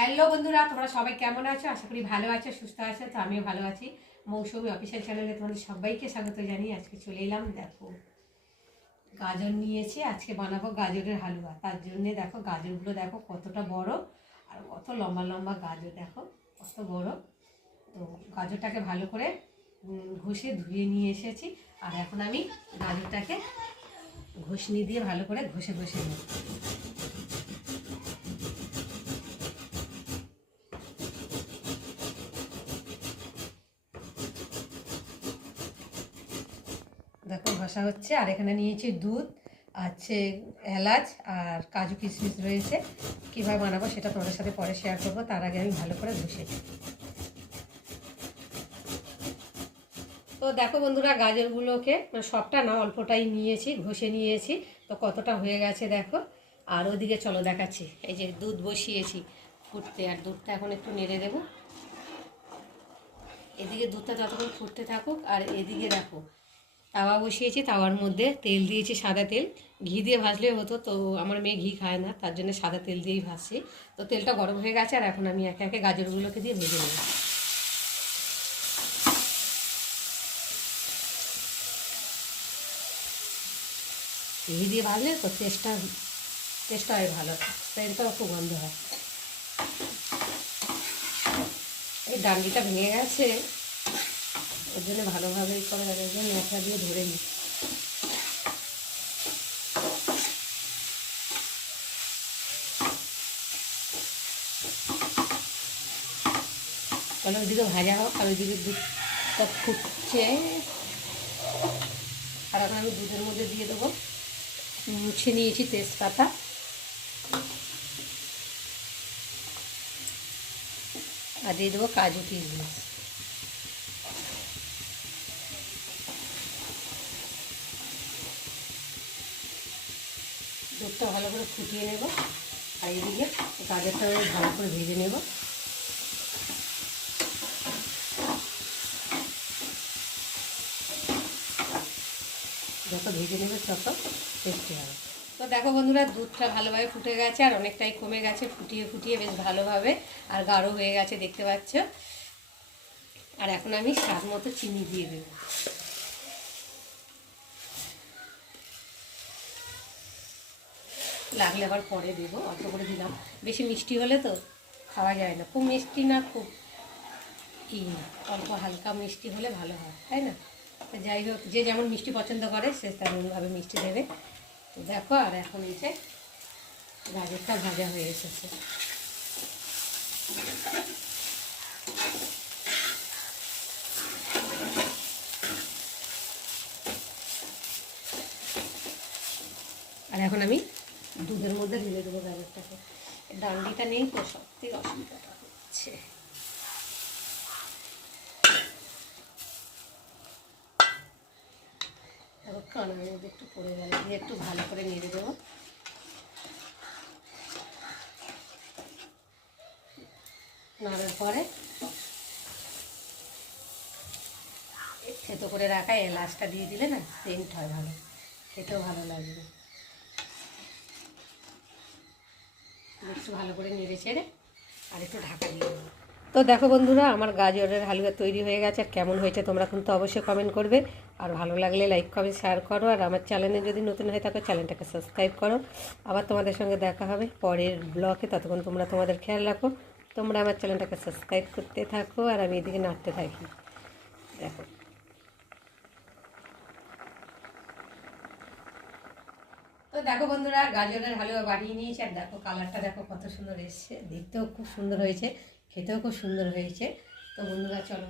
Hello বন্ধুরা, তোমরা সবাই কেমন আছো? আশা করি ভালো আছো, সুস্থ আছো। তো আমিও ভালো আছি। মৌসুমী অফিসিয়াল চ্যানেলে তোমাদের সবাইকে স্বাগত জানিয়ে আজকে চলে এলাম। দেখো, গাজর নিয়েছি, আজকে বানাবো গাজরের হালুয়া। তার জন্যে দেখো গাজরগুলো দেখো কতটা বড় আর কত লম্বা লম্বা গাজর, দেখো কত বড়। তো গাজরটাকে ভালো করে ঘষে ধুয়ে নিয়ে এসেছি। আর এখন আমি গাজরটাকে ঘষনি দিয়ে ভালো করে ঘষে ঘষে নিই। দেখো ঘষা হচ্ছে। আর এখানে নিয়েছি দুধ, আছে এলাচ আর কাজু কিশমিশ রয়েছে। কীভাবে বানাবো সেটা তোমাদের সাথে পরে শেয়ার করবো। তার আগে আমি ভালো করে ঘষে নিই। তো দেখো বন্ধুরা, গাজরগুলোকে সবটা না অল্পটাই নিয়েছি, ঘষে নিয়েছি। তো কতটা হয়ে গেছে দেখো। আর ওদিকে চলো দেখাচ্ছি। এই যে দুধ বসিয়েছি ফুটতে, আর দুধটা এখন একটু নেড়ে দেবো। এদিকে দুধটা যতক্ষণ ফুটতে থাকুক, আর এদিকে দেখো তাওয়া বসিয়েছি, তাওয়ার মধ্যে তেল দিয়েছি, সাদা তেল। ঘি দিয়ে ভাজলে হতো, তো আমার মেয়ে ঘি খায় না, তার জন্য সাদা তেল দিয়েই ভাজছি। তো তেলটা গরম হয়ে গেছে, আর এখন আমি একে একে গাজরগুলোকে দিয়ে ভেজে নেব। ঘি দিয়ে ভাজলে তো টেস্টটা হয় ভালো, তেলটাও খুব গন্ধ হয়। এই ডান্ডিটা ভেঙে গেছে, ওর জন্য ভালোভাবে করে ন্যাকড়া দিয়ে ধরে নিই। তাহলে ওইদিকে ভাজা হোক, আর ওইদিকে দুধটা ফুটছে। আর এখন আমি দুধের মধ্যে দিয়ে দেবো, মুছে নিয়েছি তেজপাতা, আর দিয়ে দেবো কাজু কিশমিশ। দুধটা ভালো করে ফুটিয়ে নেব, আর এদিকে গাজরটা ভালো করে ভেজে নেব। যত ভেজে নেবে তত টেস্টি হবে। তো দেখো বন্ধুরা, দুধটা ভালোভাবে ফুটে গেছে, আর অনেকটাই কমে গেছে, ফুটিয়ে ফুটিয়ে বেশ ভালোভাবে আর গাঢ় হয়ে গেছে, দেখতে পাচ্ছ। আর এখন আমি স্বাদ মতো চিনি দিয়ে দেবো। লাগলে আবার পরে দেবো, অল্প করে দিলাম। বেশি মিষ্টি হলে তো খাওয়া যায় না, খুব মিষ্টি না খুব ই না, অল্প হালকা মিষ্টি হলে ভালো হয়, তাই না? যাই হোক, যে যেমন মিষ্টি পছন্দ করে সে তেমনভাবে মিষ্টি দেবে। তো দেখো, আর এখন এই যে গাজরটা ভাজা হয়ে এসেছে। আর এখন আমি দুধের মধ্যে ঢেলে দেবো গাজরটাকে। ডান্ডিটা নেই তো, সব থেকে অসুবিধাটা হচ্ছে। তারপর কানের মধ্যে একটু পড়ে গেল, দিয়ে একটু ভালো করে নেড়ে দেবো। নাড়ার পরে থেতো করে রাখা এলাচটা দিয়ে দিলে না সেন্ট হয় ভালো, খেতেও ভালো লাগবে। একটু ভালো করে নেড়ে চেড়ে আর একটু ঢাকা দিয়ে দেবো। তো দেখো বন্ধুরা, আমার গাজরের হালুয়া তৈরি হয়ে গেছে। আর কেমন হয়েছে তোমরা কিন্তু অবশ্যই কমেন্ট করবে। আর ভালো লাগলে লাইক কমেন্ট শেয়ার করো। আর আমার চ্যানেলে যদি নতুন হয়ে থাকো চ্যানেলটাকে সাবস্ক্রাইব করো। আবার তোমাদের সঙ্গে দেখা হবে পরের ব্লগে। ততক্ষণ তোমরা তোমাদের খেয়াল রাখো। তোমরা আমার চ্যানেলটাকে সাবস্ক্রাইব করতে থাকো, আর আমি এদিকে নাড়তে থাকি। দেখো, তো দেখো বন্ধুরা, গাজরের হালুয়া বানিয়ে নিয়েছি। আর দেখো কালারটা দেখো কত সুন্দর এসছে, দেখতেও খুব সুন্দর হয়েছে, খেতেও খুব সুন্দর হয়েছে। তো বন্ধুরা চলো